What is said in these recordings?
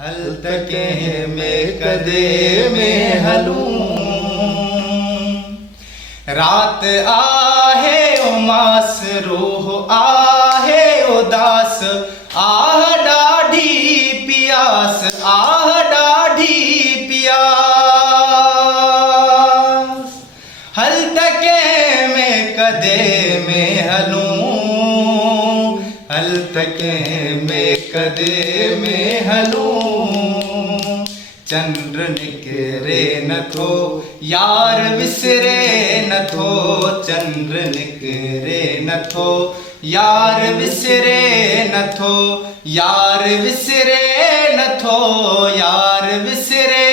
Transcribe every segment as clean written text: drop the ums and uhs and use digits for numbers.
हल तके में कदे में हलूं रात आहे उमास रूह आहे उदास आह डाढी पियास आह डाढी पियास हल तके में कदे में हलूं हल तके में कदे में हलूं चंद्र निकरे नथो यार विसरे नथो चंद्र निकरे नथो यार विसरे नथो यार विसरे नथो यार विसरे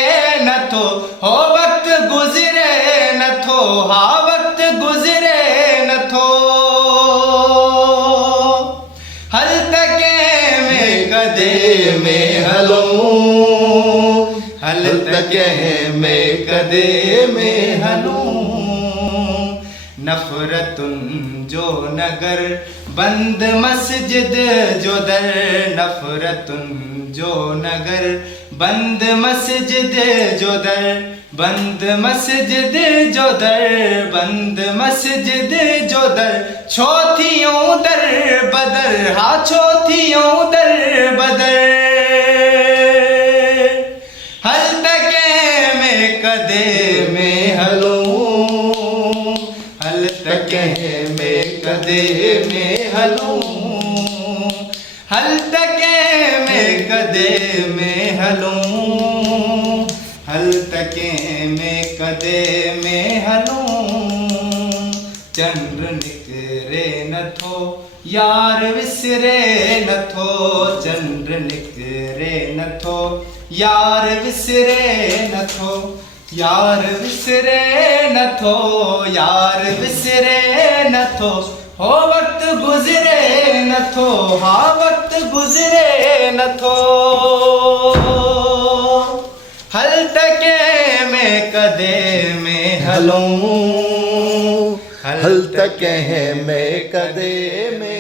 नथो हो वक्त गुज़रे नथो हा वक्त गुज़रे नथो हल तके में कदे में हलूं हल तके में कदे में हलूं नफरतुन जो नगर बंद मस्जिद जो दर नफरतुन जो नगर बंद मस्जिद जो दर बंद मस्जिद जो दर बंद मस्जिद जो दर छोथियों दर बदर हा छोथियों दर बदर हल तके में कदे में हलूं हल तके में कदे में हलूं हल तके में कदे में हलूं हल तके में कदे में हलूं चंद्र निकरे नथो यार विसरे नथो चंद्र निकरे नथो यार विसरे नथो यार विसरे नथो यार विसरे नथो हो वक्त गुज़रे नथो हा वक्त गुज़रे नथो हल तके में कदे में हलूं हल तके में कदे में